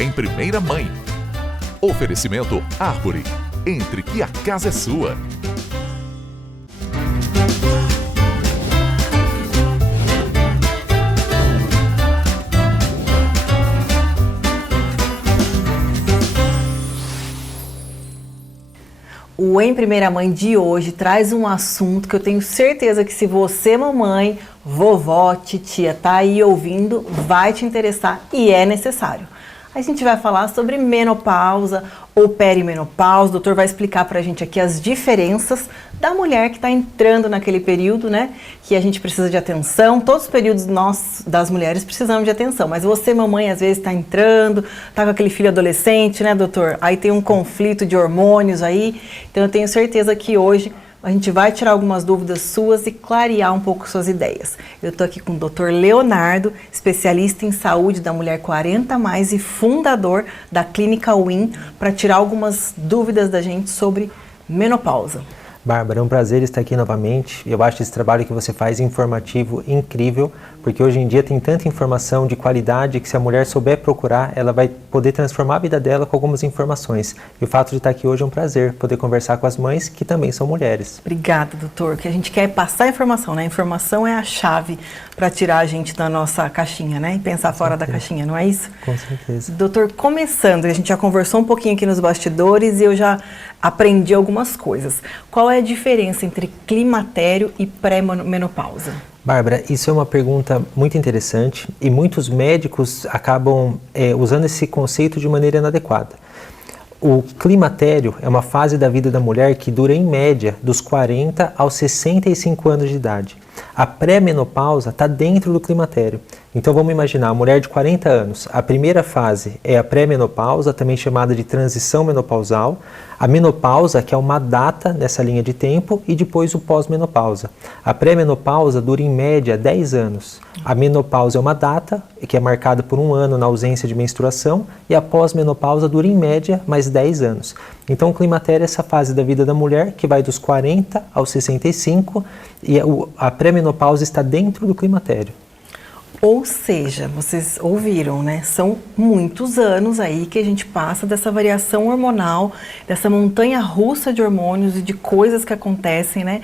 em Primeira Mãe. Oferecimento Árvore. Entre que a casa é sua. O Em Primeira Mãe de hoje traz um assunto que eu tenho certeza que se você, mamãe, vovó, titia, tá aí ouvindo, vai te interessar e é necessário. A gente vai falar sobre menopausa ou perimenopausa. O doutor vai explicar pra gente aqui as diferenças da mulher que está entrando naquele período, né? Que a gente precisa de atenção. Todos os períodos nós, das mulheres, precisamos de atenção. Mas você, mamãe, às vezes está entrando, tá com aquele filho adolescente, né, doutor? Aí tem um conflito de hormônios aí. Então eu tenho certeza que hoje a gente vai tirar algumas dúvidas suas e clarear um pouco suas ideias. Eu estou aqui com o Dr. Leonardo, especialista em saúde da mulher 40+, e fundador da Clínica Win, para tirar algumas dúvidas da gente sobre menopausa. Bárbara, é um prazer estar aqui novamente. Eu acho esse trabalho que você faz informativo incrível, porque hoje em dia tem tanta informação de qualidade que se a mulher souber procurar, ela vai poder transformar a vida dela com algumas informações. E o fato de estar aqui hoje é um prazer, poder conversar com as mães que também são mulheres. Obrigada, doutor. O que a gente quer é passar a informação, né? A informação é a chave para tirar a gente da nossa caixinha, né? E pensar fora da caixinha, não é isso? Com certeza. Doutor, começando, a gente já conversou um pouquinho aqui nos bastidores e eu já aprendi algumas coisas. Qual é a diferença entre climatério e pré-menopausa? Bárbara, isso é uma pergunta muito interessante e muitos médicos acabam usando esse conceito de maneira inadequada. O climatério é uma fase da vida da mulher que dura em média dos 40 aos 65 anos de idade. A pré-menopausa está dentro do climatério. Então vamos imaginar, a mulher de 40 anos, a primeira fase é a pré-menopausa, também chamada de transição menopausal, a menopausa, que é uma data nessa linha de tempo, e depois o pós-menopausa. A pré-menopausa dura em média 10 anos. A menopausa é uma data, que é marcada por 1 ano na ausência de menstruação, e a pós-menopausa dura em média mais 10 anos. Então o climatério é essa fase da vida da mulher, que vai dos 40 aos 65, e a pré-menopausa está dentro do climatério. Ou seja, vocês ouviram, né? São muitos anos aí que a gente passa dessa variação hormonal, dessa montanha russa de hormônios e de coisas que acontecem, né?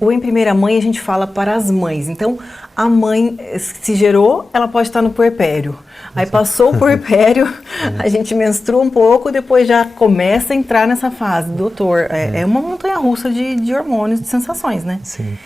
O Em Primeira Mãe a gente fala para as mães. Então, a mãe se gerou, ela pode estar no puerpério. Aí passou o puerpério, a gente menstrua um pouco, depois já começa a entrar nessa fase. Doutor, é uma montanha russa de hormônios, de sensações, né? Sim.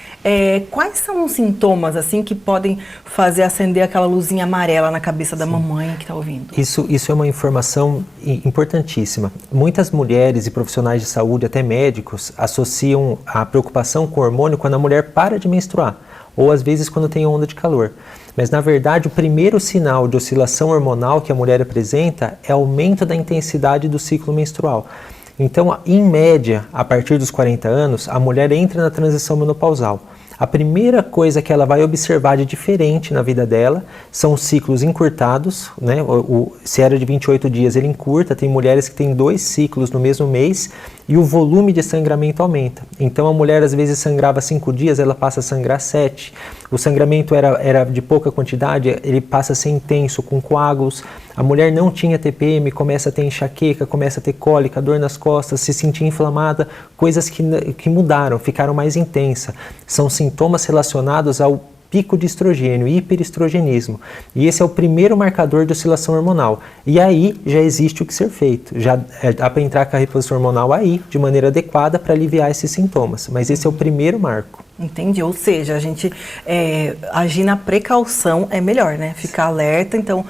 Quais são os sintomas, assim, que podem fazer acender aquela luzinha amarela na cabeça da mamãe que está ouvindo? Isso é uma informação importantíssima. Muitas mulheres e profissionais de saúde, até médicos, associam a preocupação com o hormônio quando a mulher para de menstruar, ou às vezes quando tem onda de calor. Mas, na verdade, o primeiro sinal de oscilação hormonal que a mulher apresenta é aumento da intensidade do ciclo menstrual. Então, em média, a partir dos 40 anos, a mulher entra na transição menopausal. A primeira coisa que ela vai observar de diferente na vida dela são os ciclos encurtados, né? Se era de 28 dias, ele encurta, tem mulheres que têm 2 ciclos no mesmo mês e o volume de sangramento aumenta. Então a mulher às vezes sangrava 5 dias, ela passa a sangrar 7. O sangramento era de pouca quantidade, ele passa a ser intenso, com coágulos. A mulher não tinha TPM, começa a ter enxaqueca, começa a ter cólica, dor nas costas, se sentir inflamada, coisas que mudaram, ficaram mais intensas. São sintomas relacionados ao pico de estrogênio, hiperestrogenismo. E esse é o primeiro marcador de oscilação hormonal. E aí já existe o que ser feito. Já dá para entrar com a reposição hormonal aí, de maneira adequada, para aliviar esses sintomas. Mas esse é o primeiro marco. Entendi, ou seja, a gente agir na precaução é melhor, né? Ficar alerta, então,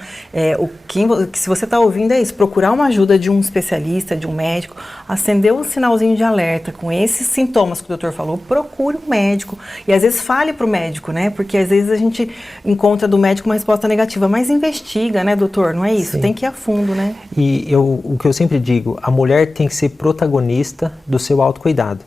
se você está ouvindo é isso, procurar uma ajuda de um especialista, de um médico, acender um sinalzinho de alerta com esses sintomas que o doutor falou, procure um médico e às vezes fale para o médico, né? Porque às vezes a gente encontra do médico uma resposta negativa, mas investiga, né, doutor? Não é isso? Sim. Tem que ir a fundo, né? E o que eu sempre digo, a mulher tem que ser protagonista do seu autocuidado.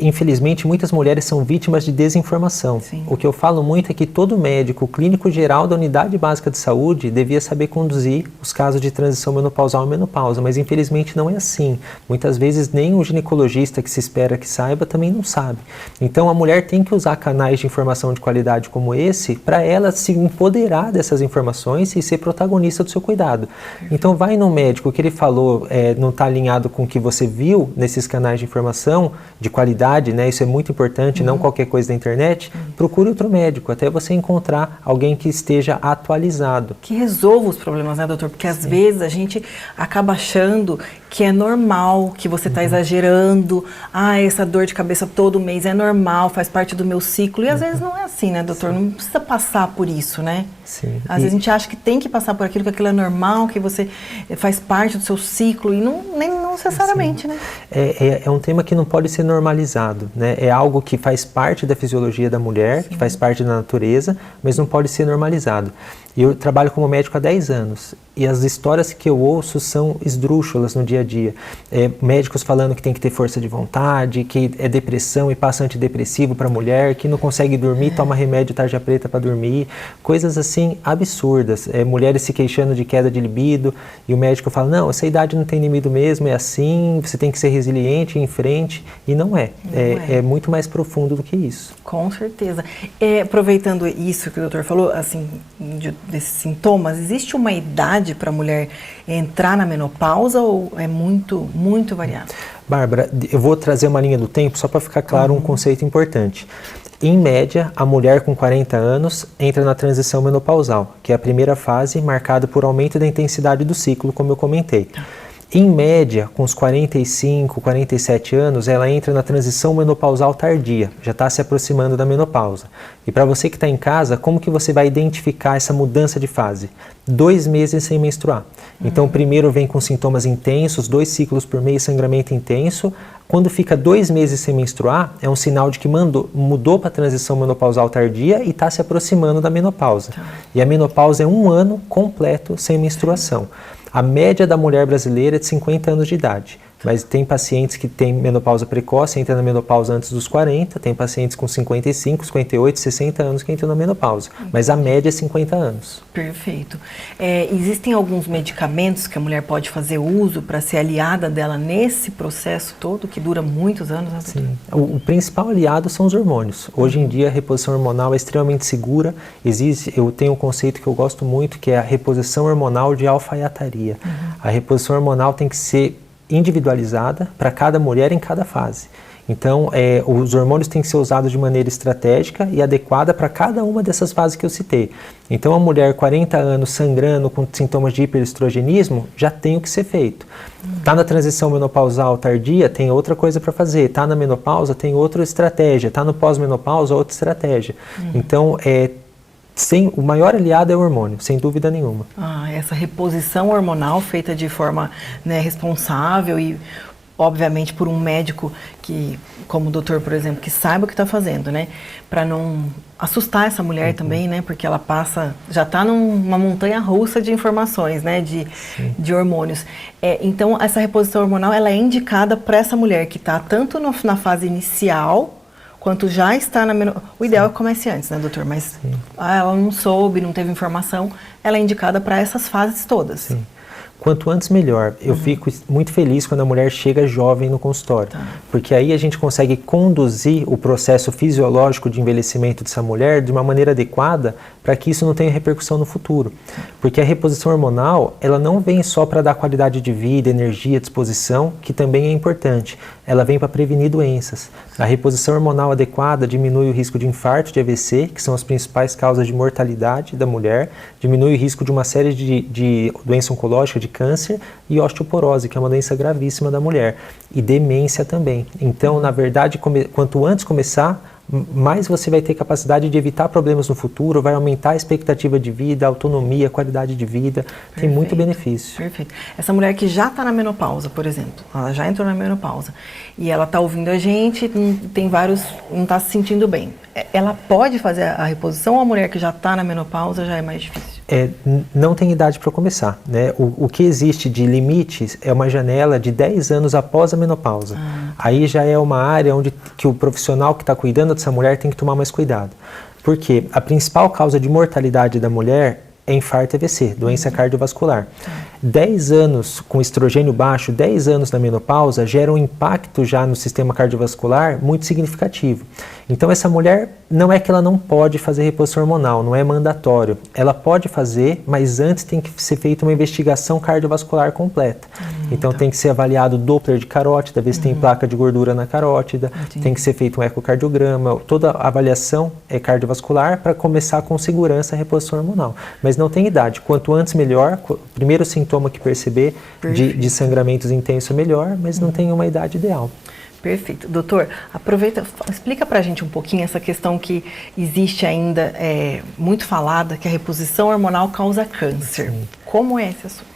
Infelizmente, muitas mulheres são vítimas de desinformação. Sim. O que eu falo muito é que todo médico, clínico geral da unidade básica de saúde devia saber conduzir os casos de transição menopausal e menopausa, mas infelizmente não é assim. Muitas vezes nem o ginecologista que se espera que saiba também não sabe. Então a mulher tem que usar canais de informação de qualidade como esse para ela se empoderar dessas informações e ser protagonista do seu cuidado. Então vai no médico, o que ele falou não está alinhado com o que você viu nesses canais de informação de qualidade, né? Isso é muito importante, não qualquer coisa da internet. Procure outro médico, até você encontrar alguém que esteja atualizado. Que resolva os problemas, né, doutor? Porque às vezes a gente acaba achando que é normal, que você está exagerando. Essa dor de cabeça todo mês é normal, faz parte do meu ciclo. E às vezes não é assim, né, doutor? Não precisa passar por isso, né? Sim. Às vezes a gente acha que tem que passar por aquilo, que aquilo é normal, que você faz parte do seu ciclo, e não necessariamente, né? É um tema que não pode ser normalizado, né? É algo que faz parte da fisiologia da mulher, que faz parte da natureza, mas não pode ser normalizado. E eu trabalho como médico há 10 anos, e as histórias que eu ouço são esdrúxulas no dia a dia. Médicos falando que tem que ter força de vontade, que é depressão e passa antidepressivo para a mulher, que não consegue dormir, toma remédio tarja preta para dormir, coisas assim absurdas. Mulheres se queixando de queda de libido, e o médico fala, não, essa idade não tem libido mesmo, é assim, você tem que ser resiliente, ir em frente, e não é. É muito mais profundo do que isso. Com certeza. Aproveitando isso que o doutor falou, assim, desses sintomas, existe uma idade para a mulher entrar na menopausa ou é muito, muito variado? Bárbara, eu vou trazer uma linha do tempo só para ficar claro um conceito importante. Em média, a mulher com 40 anos entra na transição menopausal, que é a primeira fase marcada por aumento da intensidade do ciclo, como eu comentei. Em média, com os 45, 47 anos, ela entra na transição menopausal tardia, já está se aproximando da menopausa. E para você que está em casa, como que você vai identificar essa mudança de fase? 2 meses sem menstruar. Então, primeiro vem com sintomas intensos, 2 ciclos por mês, sangramento intenso. Quando fica 2 meses sem menstruar, é um sinal de que mudou para a transição menopausal tardia e está se aproximando da menopausa. E a menopausa é 1 ano completo sem menstruação. A média da mulher brasileira é de 50 anos de idade, mas tem pacientes que têm menopausa precoce, entram na menopausa antes dos 40, tem pacientes com 55, 58, 60 anos que entram na menopausa, mas a média é 50 anos. Perfeito. Existem alguns medicamentos que a mulher pode fazer uso para ser aliada dela nesse processo todo, que dura muitos anos? Né? Sim. O principal aliado são os hormônios. Hoje em dia a reposição hormonal é extremamente segura. Eu tenho um conceito que eu gosto muito, que é a reposição hormonal de alfaiataria. A reposição hormonal tem que ser individualizada para cada mulher em cada fase. Então, os hormônios têm que ser usados de maneira estratégica e adequada para cada uma dessas fases que eu citei. Então, a mulher 40 anos sangrando com sintomas de hiperestrogenismo, já tem o que ser feito. Está na transição menopausal tardia, tem outra coisa para fazer. Está na menopausa, tem outra estratégia. Está no pós-menopausa, outra estratégia. Então, o maior aliado é o hormônio, sem dúvida nenhuma. Essa reposição hormonal feita de forma, né, responsável e, obviamente, por um médico que, como o doutor, por exemplo, que saiba o que está fazendo, né? Para não assustar essa mulher também, né? Porque ela já está numa montanha russa de informações, né? De hormônios. Então, essa reposição hormonal, ela é indicada para essa mulher que está tanto na fase inicial, quanto já está na menopausa. O ideal é que comece antes, né, doutor? Mas ela não soube, não teve informação, ela é indicada para essas fases todas. Sim. Quanto antes, melhor. Eu fico muito feliz quando a mulher chega jovem no consultório, porque aí a gente consegue conduzir o processo fisiológico de envelhecimento dessa mulher de uma maneira adequada para que isso não tenha repercussão no futuro. Porque a reposição hormonal, ela não vem só para dar qualidade de vida, energia, disposição, que também é importante. Ela vem para prevenir doenças. A reposição hormonal adequada diminui o risco de infarto, de AVC, que são as principais causas de mortalidade da mulher, diminui o risco de uma série de doença oncológica, de câncer, e osteoporose, que é uma doença gravíssima da mulher, e demência também. Então, na verdade, quanto antes começar, mais você vai ter capacidade de evitar problemas no futuro, vai aumentar a expectativa de vida, a autonomia, a qualidade de vida, tem muito benefício. Perfeito. Essa mulher que já está na menopausa, por exemplo, ela já entrou na menopausa e ela está ouvindo a gente, não está se sentindo bem. Ela pode fazer a reposição ou a mulher que já está na menopausa já é mais difícil? Não tem idade para começar, né? O que existe de limites é uma janela de 10 anos após a menopausa. Aí já é uma área onde que o profissional que está cuidando dessa mulher tem que tomar mais cuidado. Porque a principal causa de mortalidade da mulher é infarto e AVC, doença cardiovascular. 10 anos com estrogênio baixo, 10 anos na menopausa, gera um impacto já no sistema cardiovascular muito significativo. Então essa mulher, não é que ela não pode fazer reposição hormonal, não é mandatório. Ela pode fazer, mas antes tem que ser feita uma investigação cardiovascular completa. Então tem que ser avaliado o Doppler de carótida, ver se tem placa de gordura na carótida, tem que ser feito um ecocardiograma, toda a avaliação é cardiovascular para começar com segurança a reposição hormonal. Mas não tem idade, quanto antes melhor, o primeiro sintoma que perceber de sangramentos intensos é melhor, mas não tem uma idade ideal. Perfeito. Doutor, aproveita, explica pra gente um pouquinho essa questão que existe ainda muito falada, que a reposição hormonal causa câncer. Sim. Como é esse assunto?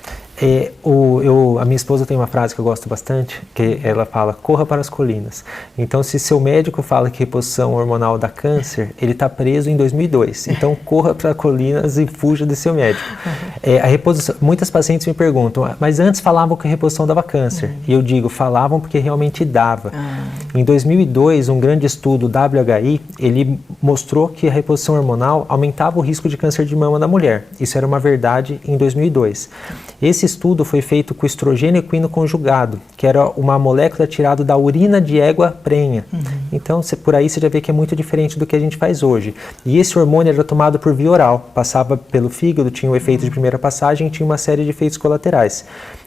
A minha esposa tem uma frase que eu gosto bastante, que ela fala, corra para as colinas. Então, se seu médico fala que reposição hormonal dá câncer, ele está preso em 2002. Então, corra para as colinas e fuja de seu médico. Muitas pacientes me perguntam, mas antes falavam que a reposição dava câncer. E eu digo, falavam porque realmente dava. Em 2002, um grande estudo, WHI, ele mostrou que a reposição hormonal aumentava o risco de câncer de mama da mulher. Isso era uma verdade em 2002. Esse estudo foi feito com estrogênio equino conjugado, que era uma molécula tirada da urina de égua prenha. Então, por aí você já vê que é muito diferente do que a gente faz hoje. E esse hormônio era tomado por via oral, passava pelo fígado, tinha o efeito de primeira passagem e tinha uma série de efeitos colaterais.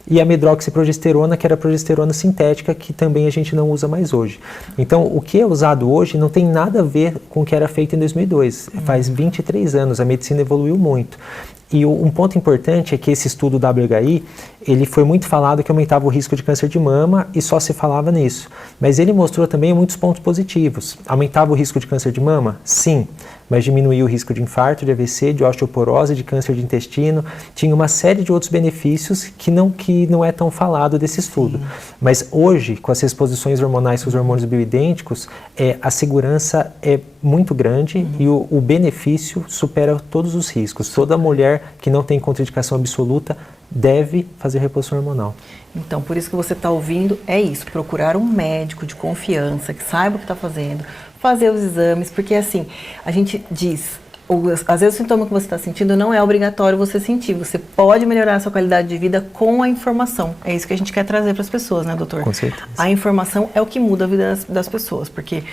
E a medroxiprogesterona, que era a progesterona sintética, que também a gente não usa mais hoje. Então, o que é usado hoje não tem nada a ver com o que era feito em 2002. Faz 23 anos, a medicina evoluiu muito. E um ponto importante é que esse estudo WHI, ele foi muito falado que aumentava o risco de câncer de mama e só se falava nisso. Mas ele mostrou também muitos pontos positivos. Aumentava o risco de câncer de mama? Sim. Mas diminuía o risco de infarto, de AVC, de osteoporose, de câncer de intestino. Tinha uma série de outros benefícios que não é tão falado desse estudo. Mas hoje, com as reposições hormonais com os hormônios bioidênticos, a segurança é muito grande e o benefício supera todos os riscos. Toda mulher que não tem contraindicação absoluta deve fazer reposição hormonal. Então, por isso que você está ouvindo, é isso, procurar um médico de confiança, que saiba o que está fazendo, fazer os exames, porque assim, a gente diz, às vezes o sintoma que você está sentindo não é obrigatório você sentir, você pode melhorar a sua qualidade de vida com a informação. É isso que a gente quer trazer para as pessoas, né, doutor? Com certeza. A informação é o que muda a vida das pessoas, porque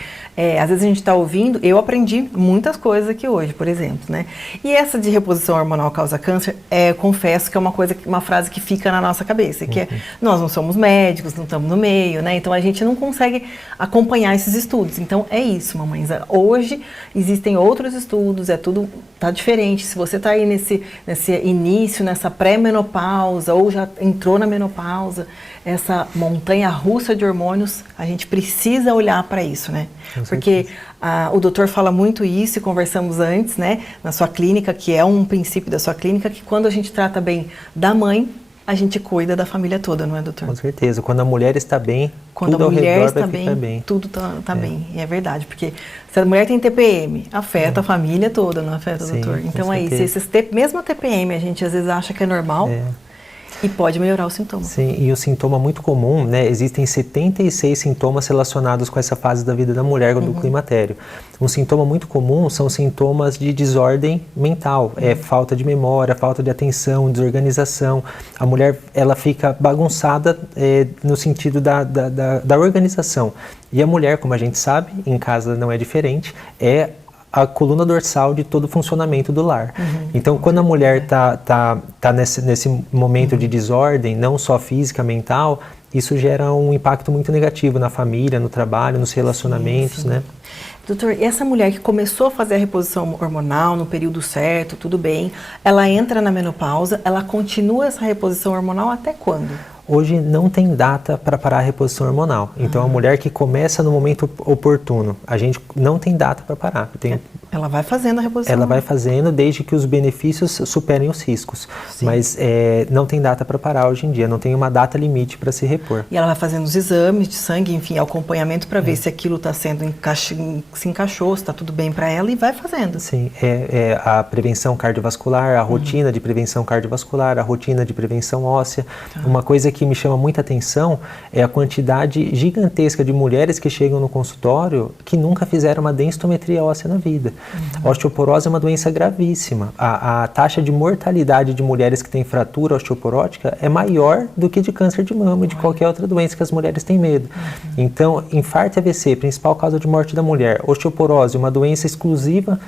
às vezes a gente está ouvindo, eu aprendi muitas coisas aqui hoje, por exemplo, né? E essa de reposição hormonal causa câncer, confesso que é uma frase que fica na nossa cabeça, que é, nós não somos médicos, não estamos no meio, né? Então a gente não consegue acompanhar esses estudos. Então é isso, mamães. Hoje existem outros estudos, tudo tá diferente. Se você tá aí nesse início, nessa pré-menopausa ou já entrou na menopausa, essa montanha russa de hormônios, a gente precisa olhar para isso, né? Porque o doutor fala muito isso e conversamos antes, né? Na sua clínica, que é um princípio da sua clínica, que quando a gente trata bem da mãe, a gente cuida da família toda, não é, doutor? Com certeza. Quando a mulher está bem, quando tudo a mulher ao redor está vai ficar bem. Tudo está bem. E é verdade, porque se a mulher tem TPM, afeta a família toda, não afeta, doutor? Então é isso. Mesmo a TPM, a gente às vezes acha que é normal. E pode melhorar o sintoma. Sim, e o sintoma muito comum, né? Existem 76 sintomas relacionados com essa fase da vida da mulher do climatério. Um sintoma muito comum são sintomas de desordem mental. Falta de memória, falta de atenção, desorganização. A mulher, ela fica bagunçada no sentido da organização. E a mulher, como a gente sabe, em casa não é diferente, a coluna dorsal de todo o funcionamento do lar. Então, quando a mulher tá nesse momento de desordem, não só física, mental, isso gera um impacto muito negativo na família, no trabalho, nos relacionamentos, né? Doutor, e essa mulher que começou a fazer a reposição hormonal no período certo, tudo bem, ela entra na menopausa, ela continua essa reposição hormonal até quando? Hoje não tem data para parar a reposição hormonal. Então, a mulher que começa no momento oportuno, a gente não tem data para parar. Ela vai fazendo a reposição. Ela vai fazendo desde que os benefícios superem os riscos. Sim. Mas não tem data para parar hoje em dia, não tem uma data limite para se repor. E ela vai fazendo os exames de sangue, enfim, acompanhamento para ver se aquilo está sendo se encaixou, se está tudo bem para ela, e vai fazendo. Sim, a prevenção cardiovascular, a rotina de prevenção cardiovascular, a rotina de prevenção óssea. Uma coisa que me chama muita atenção é a quantidade gigantesca de mulheres que chegam no consultório que nunca fizeram uma densitometria óssea na vida. A osteoporose é uma doença gravíssima. A taxa de mortalidade de mulheres que têm fratura osteoporótica é maior do que de câncer de mama e de qualquer outra doença que as mulheres têm medo. Então, infarto e AVC, principal causa de morte da mulher. Osteoporose, uma doença exclusiva,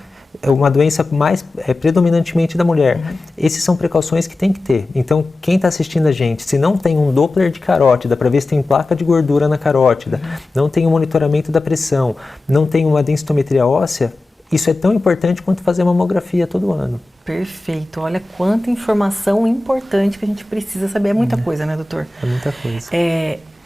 uma doença mais predominantemente da mulher. Essas são precauções que tem que ter. Então, quem está assistindo a gente, se não tem um Doppler de carótida para ver se tem placa de gordura na carótida, não tem um monitoramento da pressão, não tem uma densitometria óssea, isso é tão importante quanto fazer mamografia todo ano. Perfeito. Olha quanta informação importante que a gente precisa saber. É muita coisa, né, doutor? É muita coisa.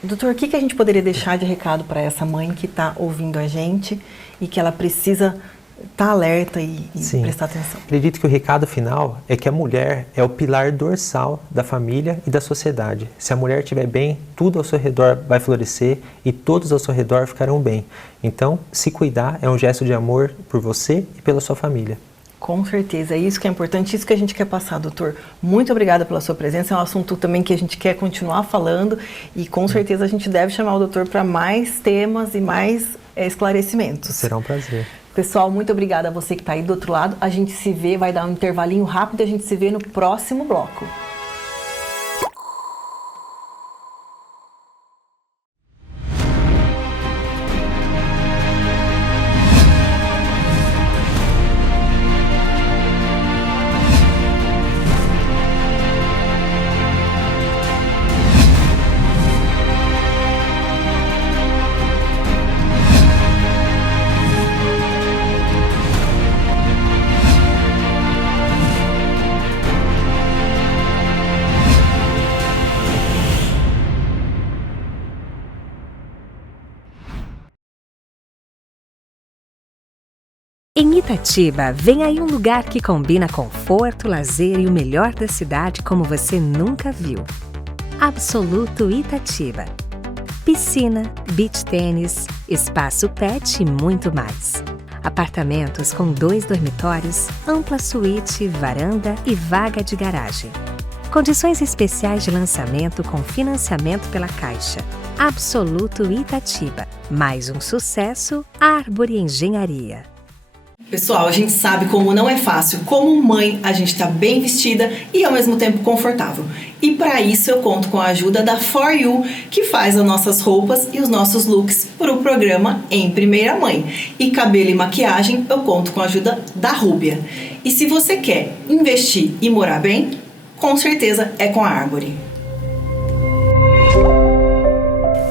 Doutor, o que a gente poderia deixar de recado para essa mãe que está ouvindo a gente e que ela precisa estar alerta e prestar atenção? Acredito que o recado final é que a mulher é o pilar dorsal da família e da sociedade. Se a mulher estiver bem, tudo ao seu redor vai florescer e todos ao seu redor ficarão bem. Então, se cuidar é um gesto de amor por você e pela sua família. Com certeza, é isso que é importante, isso que a gente quer passar, doutor. Muito obrigada pela sua presença, é um assunto também que a gente quer continuar falando e com certeza a gente deve chamar o doutor para mais temas e mais esclarecimentos. Será um prazer. Pessoal, muito obrigada a você que está aí do outro lado. A gente se vê, vai dar um intervalinho rápido e a gente se vê no próximo bloco. Em Itatiba, vem aí um lugar que combina conforto, lazer e o melhor da cidade como você nunca viu. Absoluto Itatiba. Piscina, beach tênis, espaço pet e muito mais. Apartamentos com 2 dormitórios, ampla suíte, varanda e vaga de garagem. Condições especiais de lançamento com financiamento pela Caixa. Absoluto Itatiba. Mais um sucesso, Árvore Engenharia. Pessoal, a gente sabe como não é fácil, como mãe, a gente está bem vestida e ao mesmo tempo confortável. E para isso eu conto com a ajuda da For You, que faz as nossas roupas e os nossos looks para o programa Em Primeira Mãe. E cabelo e maquiagem eu conto com a ajuda da Rúbia. E se você quer investir e morar bem, com certeza é com a Árvore.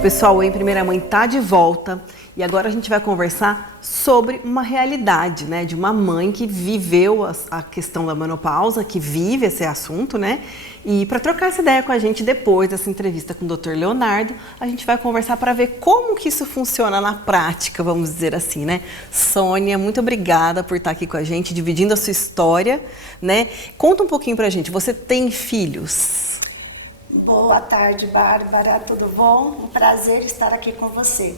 Pessoal, o Em Primeira Mãe está de volta e agora a gente vai conversar sobre uma realidade, né, de uma mãe que viveu a questão da menopausa, que vive esse assunto, né? E para trocar essa ideia com a gente depois dessa entrevista com o Dr. Leonardo, a gente vai conversar para ver como que isso funciona na prática, vamos dizer assim, né? Sônia, muito obrigada por estar aqui com a gente, dividindo a sua história, né? Conta um pouquinho para a gente, você tem filhos? Boa tarde, Bárbara, tudo bom? Um prazer estar aqui com você.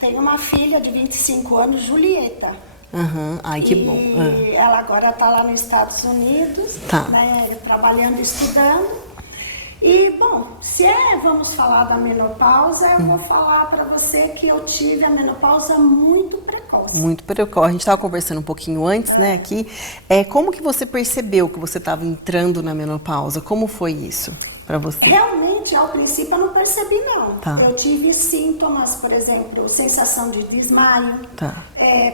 Tenho uma filha de 25 anos, Julieta. Ai, que bom. E ela agora está lá nos Estados Unidos, né, trabalhando e estudando. E, bom, vamos falar da menopausa, eu vou falar para você que eu tive a menopausa muito precoce. Muito precoce. A gente estava conversando um pouquinho antes, né, aqui. Como que você percebeu que você estava entrando na menopausa? Como foi isso para você? Realmente, ao princípio, eu não percebi, não. Eu tive sintomas, por exemplo, sensação de desmaio,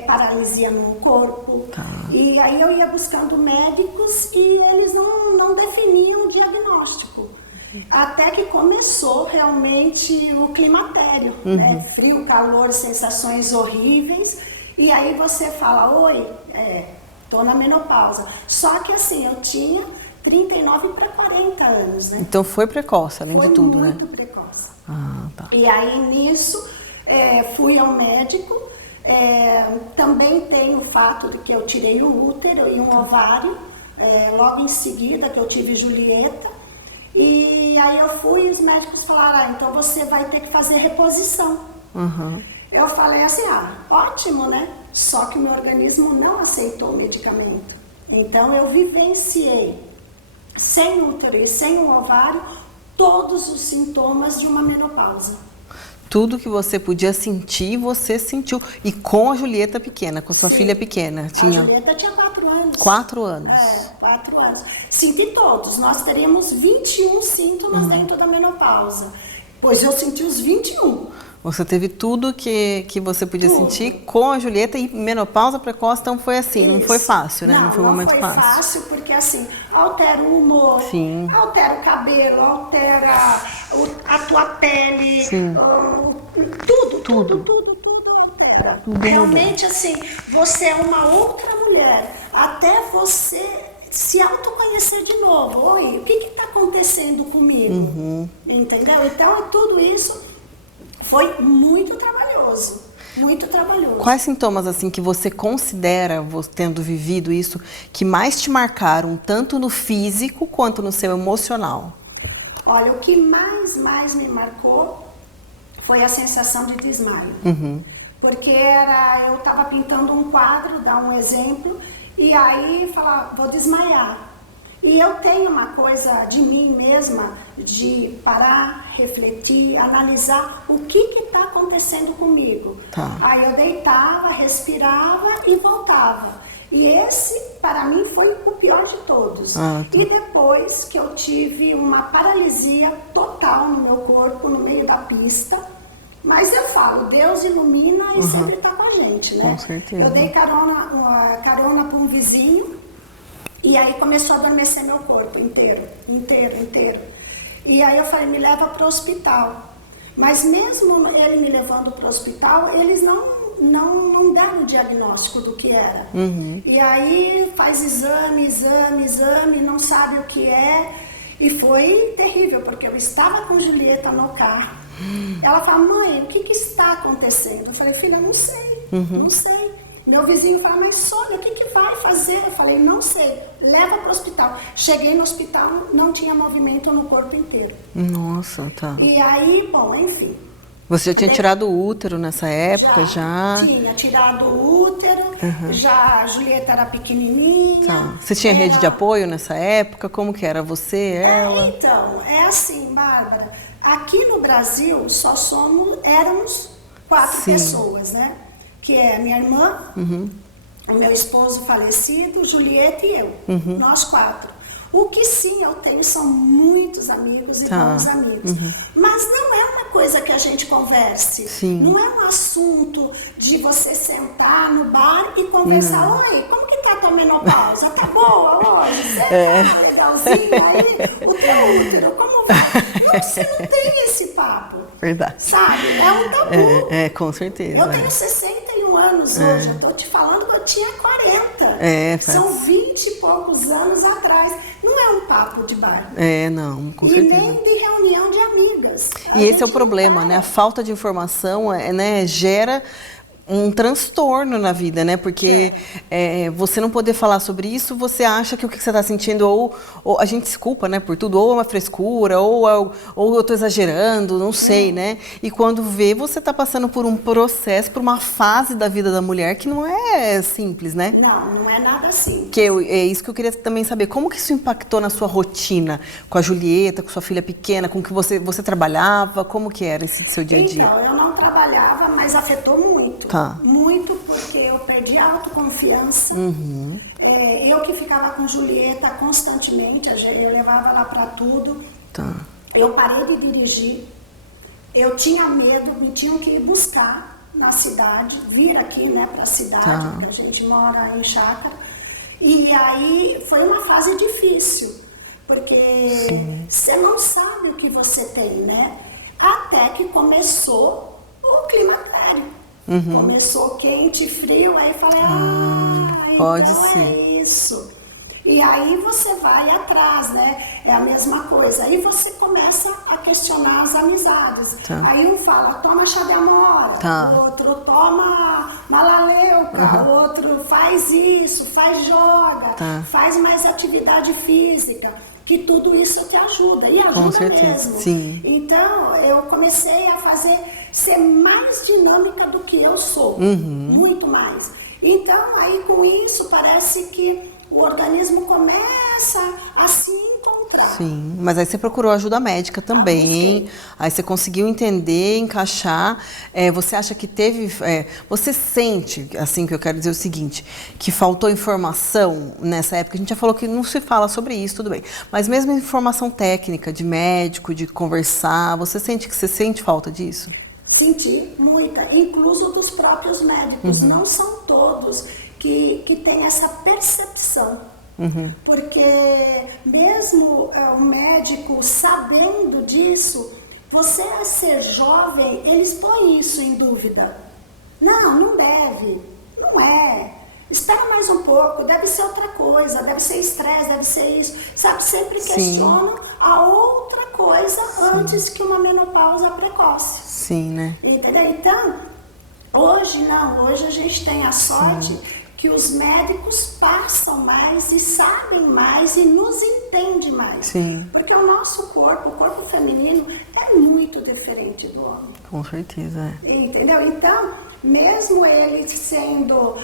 paralisia no corpo. E aí eu ia buscando médicos e eles não definiam o diagnóstico. Até que começou realmente o climatério, né? Frio, calor, sensações horríveis. E aí você fala, oi, tô na menopausa. Só que assim, eu tinha 39 para 40 anos, né? Então foi precoce, além de tudo, né? Foi muito precoce. Tá. E aí nisso fui ao médico. Também tem o fato de que eu tirei o útero e um ovário, logo em seguida que eu tive Julieta. E aí eu fui e os médicos falaram, então você vai ter que fazer reposição. Eu falei assim, ótimo, né? Só que o meu organismo não aceitou o medicamento. Então eu vivenciei, sem útero e sem o ovário, todos os sintomas de uma menopausa. Tudo que você podia sentir, você sentiu. E com a Julieta pequena, com a sua filha pequena. A Julieta tinha 4 anos. 4 anos? 4 anos. Senti todos. Nós teríamos 21 sintomas dentro da menopausa. Pois eu senti os 21. Você teve tudo que você podia sentir com a Julieta e menopausa precoce, então foi assim, não foi fácil, né? Não foi um momento fácil. Não foi fácil porque assim, altera o humor, altera o cabelo, altera a tua pele, tudo altera. Realmente assim, você é uma outra mulher, até você se autoconhecer de novo. Oi, o que está acontecendo comigo? Entendeu? Então tudo isso foi muito trabalhoso, muito trabalhoso. Quais sintomas, assim, que você considera, tendo vivido isso, que mais te marcaram, tanto no físico quanto no seu emocional? Olha, o que mais me marcou foi a sensação de desmaio. Porque eu estava pintando um quadro, dar um exemplo, e aí falava, vou desmaiar. E eu tenho uma coisa de mim mesma, de parar, refletir, analisar o que está acontecendo comigo. Aí eu deitava, respirava e voltava. E esse, para mim, foi o pior de todos. E depois que eu tive uma paralisia total no meu corpo, no meio da pista. Mas eu falo, Deus ilumina e sempre está com a gente, né? Com certeza. Eu dei carona para um vizinho. E aí começou a adormecer meu corpo inteiro. E aí eu falei, me leva para o hospital. Mas mesmo ele me levando para o hospital, eles não deram o diagnóstico do que era. E aí faz exame, não sabe o que é. E foi terrível, porque eu estava com Julieta no carro. Ela fala, mãe, o que está acontecendo? Eu falei, filha, não sei, não sei. Meu vizinho fala, mas Sônia, o que vai fazer? Eu falei, não sei, leva para o hospital. Cheguei no hospital, não tinha movimento no corpo inteiro. Nossa, tá. E aí, bom, enfim. Você já tinha tirado o útero nessa época, já? Tinha tirado o útero, já a Julieta era pequenininha. Você tinha rede de apoio nessa época? Como que era você, ela? Então, é assim, Bárbara, aqui no Brasil só éramos 4 pessoas, né? Que é minha irmã, o meu esposo falecido, Julieta e eu, nós 4. O que sim eu tenho são muitos amigos e bons amigos. Mas não é uma coisa que a gente converse. Não é um assunto de você sentar no bar e conversar. Oi, como que tá a tua menopausa? Tá boa hoje? Você tá legalzinho aí? O teu útero, como vai? Não, você não tem esse papo. Verdade. Sabe? É um tabu. Com certeza. Eu tenho 61 anos hoje. Eu tô te falando que eu tinha 40. São 20 e poucos anos atrás. Não é um papo de bar. Não, com certeza. E nem de reunião de amigas. E esse é o problema, né? A falta de informação gera um transtorno na vida, né? Porque você não poder falar sobre isso, você acha que o que você está sentindo, ou a gente se culpa, né, por tudo, ou é uma frescura, ou eu estou exagerando, não sei, né? E quando vê, você está passando por um processo, por uma fase da vida da mulher que não é simples, né? Não é nada simples. É isso que eu queria também saber. Como que isso impactou na sua rotina? Com a Julieta, com sua filha pequena, com que você trabalhava? Como que era esse seu dia a dia? Então, eu não trabalhava, mas afetou muito. Muito, porque eu perdi a autoconfiança. Eu que ficava com Julieta constantemente, eu levava ela para tudo. Eu parei de dirigir. Eu tinha medo, me tinham que ir buscar na cidade, vir aqui, né, para a cidade, porque a gente mora em chácara. E aí foi uma fase difícil, porque você não sabe o que você tem, né? Até que começou o climatério. Começou quente, frio, aí falei, pode então ser. É isso. E aí você vai atrás, né? É a mesma coisa. Aí você começa a questionar as amizades. Tá. Aí um fala, toma chá de amora, Tá. o outro toma malaleuca, o outro faz isso, faz yoga, Tá. faz mais atividade física, que tudo isso te ajuda. E ajuda Com certeza, mesmo. sim. Então eu comecei a ser mais dinâmica do que eu sou. Muito mais. Então aí com isso parece que o organismo começa a se encontrar. Sim, mas aí você procurou ajuda médica também, aí você conseguiu entender, encaixar. Você acha que teve... você sente, assim, que eu quero dizer o seguinte, que faltou informação nessa época? A gente já falou que não se fala sobre isso, tudo bem. Mas mesmo informação técnica, de médico, de conversar, você sente falta disso? Senti muita, incluso dos próprios médicos. Não são todos que têm essa percepção. Porque mesmo o médico sabendo disso, você a ser jovem, eles põem isso em dúvida. Não deve, não é. Espera mais um pouco, deve ser outra coisa, deve ser estresse, deve ser isso. Sabe, sempre questionam a outra coisa antes que uma menopausa precoce. Sim, né? Entendeu? Então, hoje não, hoje a gente tem a sorte que os médicos passam mais e sabem mais e nos entendem mais. Sim. Porque o nosso corpo, o corpo feminino, é muito diferente do homem. Com certeza, Entendeu? Então, mesmo ele sendo,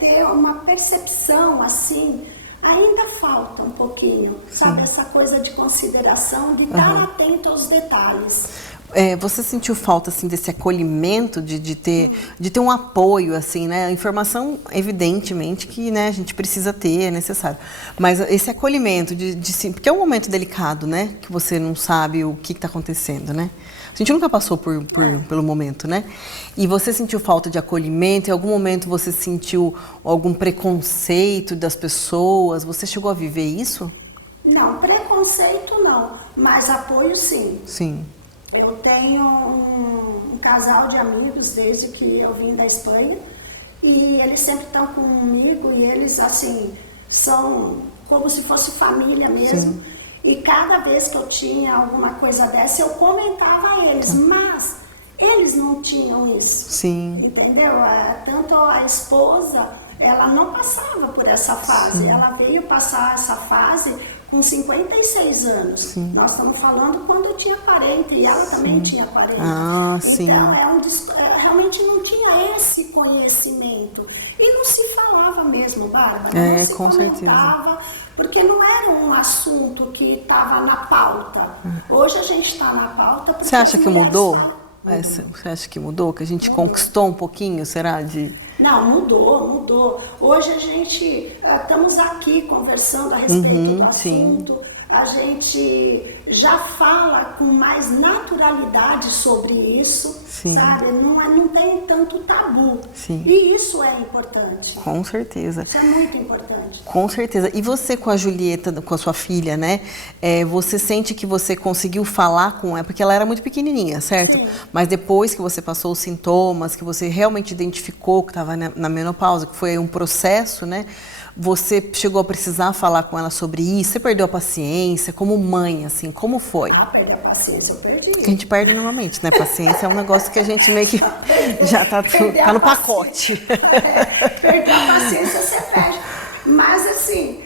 ter uma percepção assim, ainda falta um pouquinho, sabe? Essa coisa de consideração, de estar atento aos detalhes. Você sentiu falta assim desse acolhimento, de ter um apoio, assim, né? A informação, evidentemente, que, né, a gente precisa ter, é necessário. Mas esse acolhimento, porque é um momento delicado, né? Que você não sabe o que está acontecendo, né? A gente nunca passou pelo momento, né? E você sentiu falta de acolhimento? Em algum momento você sentiu algum preconceito das pessoas? Você chegou a viver isso? Não, preconceito não, mas apoio sim. Sim. Eu tenho um casal de amigos desde que eu vim da Espanha e eles sempre estão comigo e eles, assim, são como se fosse família mesmo. Sim. E cada vez que eu tinha alguma coisa dessa, eu comentava a eles, mas eles não tinham isso. Sim. Entendeu? Tanto a esposa, ela não passava por essa fase, ela veio passar essa fase com 56 anos. Sim. Nós estamos falando quando eu tinha 40 e ela também tinha 40. Ah, sim. Então, realmente não tinha esse conhecimento. E não se falava mesmo, Bárbara. Não se com comentava, certeza. Porque não era um assunto que estava na pauta. Hoje a gente está na pauta porque... Você acha que mudou? Você acha que mudou? Que a gente conquistou um pouquinho, será? Não, mudou. Hoje a gente estamos aqui conversando a respeito do assunto. A gente já fala com mais naturalidade sobre isso, sabe? Não tem tanto tabu. Sim. E isso é importante. Com certeza. Isso é muito importante. Com certeza. E você com a Julieta, com a sua filha, né? Você sente que você conseguiu falar com ela, porque ela era muito pequenininha, certo? Sim. Mas depois que você passou os sintomas, que você realmente identificou que estava na menopausa, que foi um processo, né? Você chegou a precisar falar com ela sobre isso? Você perdeu a paciência? Como mãe, assim, como foi? Perder a paciência, eu perdi. Que a gente perde normalmente, né? Paciência é um negócio que a gente meio que já tá no pacote. Perder a paciência, você perde. Mas, assim,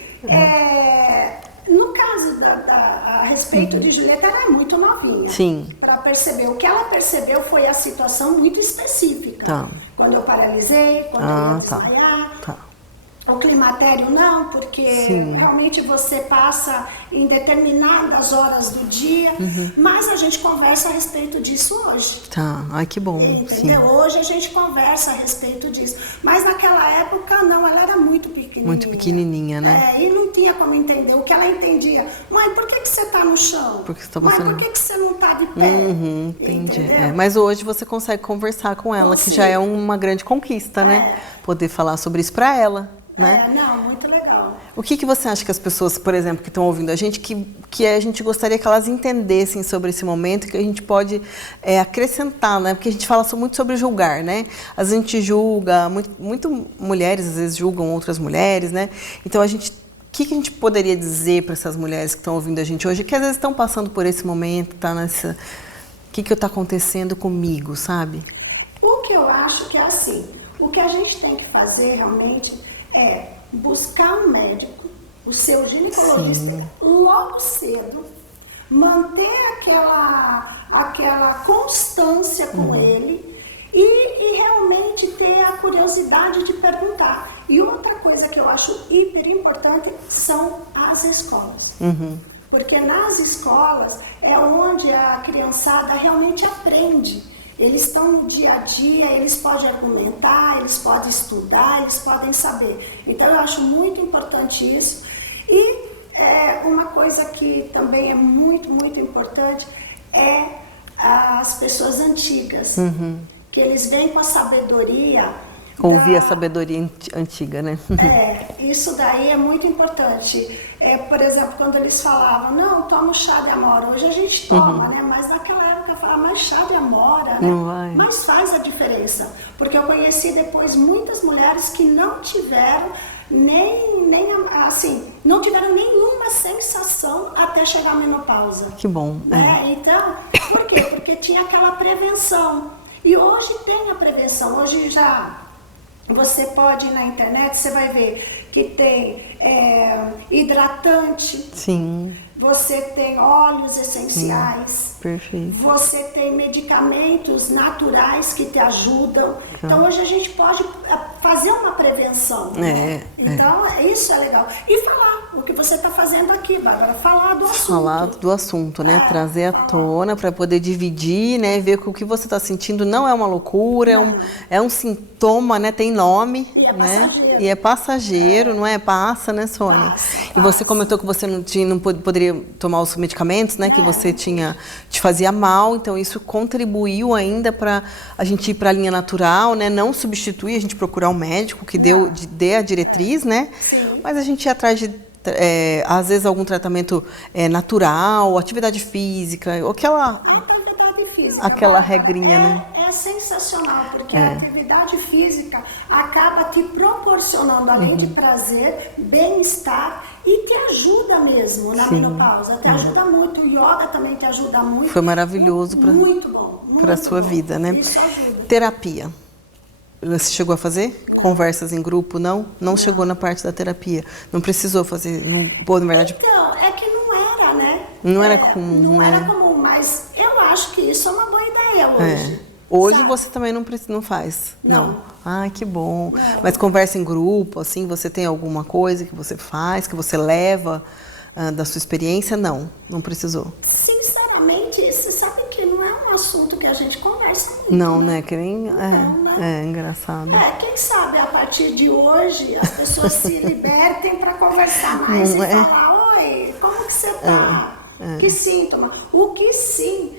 no caso a respeito de Julieta, ela é muito novinha. Sim. Para perceber. O que ela percebeu foi a situação muito específica. Tá. Quando eu paralisei, quando eu ia desmaiar. Tá. O climatério não, porque realmente você passa em determinadas horas do dia, mas a gente conversa a respeito disso hoje. Tá, ai que bom. Entendeu? Sim. Hoje a gente conversa a respeito disso. Mas naquela época não, ela era muito pequenininha. Muito pequenininha, né? E não tinha como entender. O que ela entendia, mãe, por que você tá no chão? Porque você tá mãe, passando... por que você não tá de pé? Entendi. Mas hoje você consegue conversar com ela, que já é uma grande conquista, né? Poder falar sobre isso pra ela. Né? Não, muito legal. O que você acha que as pessoas, por exemplo, que estão ouvindo a gente, que a gente gostaria que elas entendessem sobre esse momento, que a gente pode acrescentar, né? Porque a gente fala muito sobre julgar, né? A gente julga, muito mulheres às vezes julgam outras mulheres, né? Então a gente que a gente poderia dizer para essas mulheres que estão ouvindo a gente hoje, que às vezes estão passando por esse momento, tá nessa... O que está acontecendo comigo, sabe? O que eu acho que é assim, o que a gente tem que fazer realmente é buscar um médico, o seu ginecologista, logo cedo, manter aquela constância com ele e realmente ter a curiosidade de perguntar. E outra coisa que eu acho hiper importante são as escolas. Porque nas escolas é onde a criançada realmente aprende. Eles estão no dia a dia, eles podem argumentar, eles podem estudar, eles podem saber. Então eu acho muito importante isso. E uma coisa que também é muito, muito importante é as pessoas antigas. Que eles vêm com a sabedoria. Ouvir a sabedoria antiga, né? Isso daí é muito importante. Por exemplo, quando eles falavam, não, toma o chá de amora. Hoje a gente toma, né? Mas naquela época falava, mas chá de amora, né? Não vai. Mas faz a diferença. Porque eu conheci depois muitas mulheres que não tiveram não tiveram nenhuma sensação até chegar à menopausa. Que bom. Então, por quê? Porque tinha aquela prevenção. E hoje tem a prevenção. Hoje já... Você pode ir na internet, você vai ver que tem hidratante. Sim. Você tem óleos essenciais. Perfeito. Você tem medicamentos naturais que te ajudam. Então hoje a gente pode fazer uma prevenção. Então isso é legal. E falar o que você está fazendo aqui, Bárbara. Falar do assunto. Falar do assunto, né? Trazer à tona para poder dividir, né? Ver que o que você está sentindo não é uma loucura, é um sintoma, né? Tem nome. E é passageiro. E é passageiro, não é? Passa, né, Sônia? E você comentou que você não poderia tomar os medicamentos, né? Que você te fazia mal, então isso contribuiu ainda para a gente ir para a linha natural, né? Não substituir, a gente procurar um médico que dê a diretriz, né? Sim. Mas a gente ir atrás de, às vezes, algum tratamento natural, atividade física, ou aquela... Atividade física. Aquela regrinha, né? É sensacional, porque a atividade física acaba te proporcionando, além de prazer, bem-estar e te ajuda mesmo na menopausa. Te ajuda muito. O yoga também te ajuda muito. Foi maravilhoso para a sua vida, né? Isso ajuda. Terapia. Você chegou a fazer? Conversas em grupo, não? Não chegou na parte da terapia. Não precisou fazer. Na verdade... Então, é que não era, né? Não era comum. Não era comum, mas eu acho que isso é uma boa ideia hoje. Hoje você também não faz? Não. Ai, que bom. Não. Mas conversa em grupo, assim, você tem alguma coisa que você faz, que você leva da sua experiência? Não precisou. Sinceramente, você sabe que não é um assunto que a gente conversa muito. Não, né? Que nem... né? Engraçado. Quem sabe a partir de hoje as pessoas se libertem para conversar mais falar, oi, como que você tá? Que síntoma? O que sim...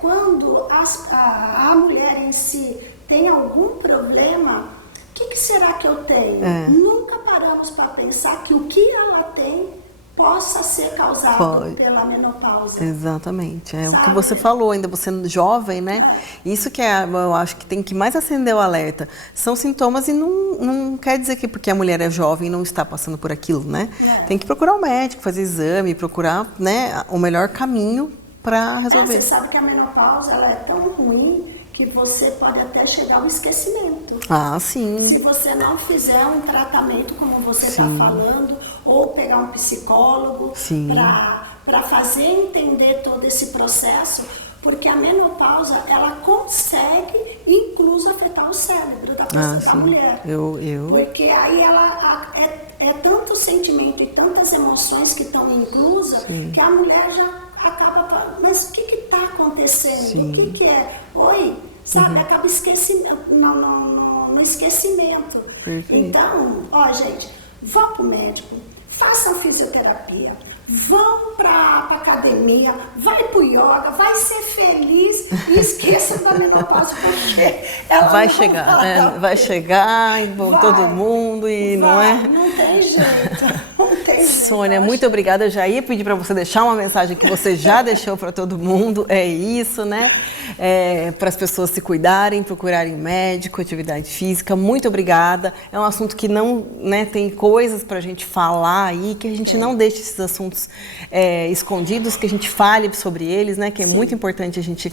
quando a mulher em si tem algum problema, o que será que eu tenho? Nunca paramos para pensar que o que ela tem possa ser causado pela menopausa. Exatamente. O que você falou, ainda você jovem, né? Isso que eu acho que tem que mais acender o alerta. São sintomas e não quer dizer que porque a mulher é jovem não está passando por aquilo, né? Tem que procurar um médico, fazer exame, procurar, né, o melhor caminho para resolver. Você sabe que a menopausa ela é tão ruim que você pode até chegar ao esquecimento. Sim. Se você não fizer um tratamento como você está falando, ou pegar um psicólogo para fazer entender todo esse processo, porque a menopausa ela consegue incluso afetar o cérebro da mulher. Porque aí ela é tanto sentimento e tantas emoções que estão inclusas que a mulher já acaba, mas o que está acontecendo? O que é? Oi, sabe? Acaba no esquecimento. Perfeito. Então, gente, vão para o médico, façam fisioterapia, vão para academia, vai para o yoga, vai ser feliz e esqueçam da menopausa, porque ela vai chegar, né? Vai chegar e todo mundo e não é? Não tem jeito. beijinho. Sônia, muito obrigada. Eu já ia pedir para você deixar uma mensagem que você já deixou para todo mundo. É isso, né? Para as pessoas se cuidarem, procurarem médico, atividade física. Muito obrigada. É um assunto que não, né, tem coisas para a gente falar aí, que a gente não deixe esses assuntos escondidos, que a gente fale sobre eles, né? Que é muito importante a gente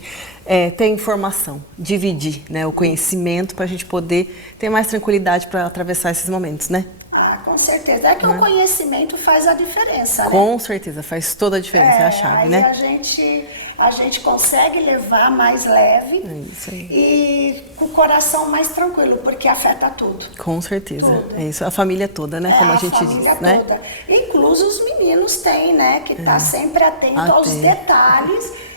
ter informação, dividir, né, o conhecimento para a gente poder ter mais tranquilidade para atravessar esses momentos, né? Ah, com certeza. É que o conhecimento faz a diferença, né? Com certeza, faz toda a diferença, é a chave, aí né? A gente consegue levar mais leve e com o coração mais tranquilo, porque afeta tudo. Com certeza, tudo. É isso. A família toda, né? Como a gente diz, né? Toda. Incluso os meninos têm, né? Que tá sempre atento aos detalhes.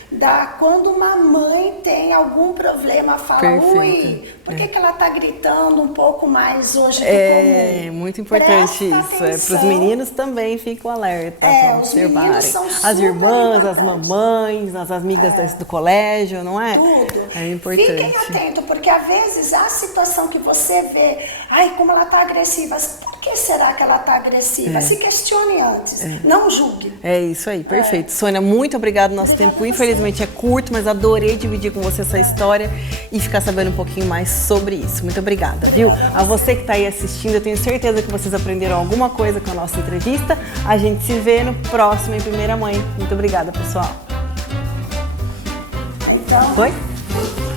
Quando uma mãe tem algum problema, fala, ui, por que ela tá gritando um pouco mais hoje do comum? É muito importante isso. Para os meninos também fica o alerta para observarem. As irmãs, as mamães, as amigas do colégio, não é? Tudo. É importante. Fiquem atentos, porque às vezes a situação que você vê, ai, como ela tá agressiva, por que será que ela tá agressiva? Se questione antes, não julgue. É isso aí, perfeito. Sônia, muito obrigada. Nosso tempo, infelizmente, é curto, mas adorei dividir com você essa história e ficar sabendo um pouquinho mais sobre isso. Muito obrigada, viu? A você que está aí assistindo, eu tenho certeza que vocês aprenderam alguma coisa com a nossa entrevista. A gente se vê no próximo Em Primeira Mãe. Muito obrigada, pessoal. Então, Oi?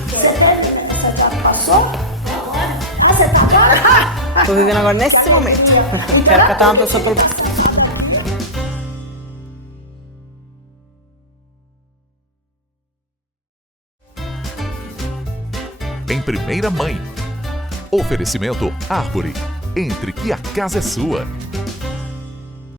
Você já passou? Agora? Ah, você tá agora? Tô vivendo agora nesse momento. Quero catar uma pessoa pelo... Em Primeira Mãe. Oferecimento Arbory. Entre que a casa é sua.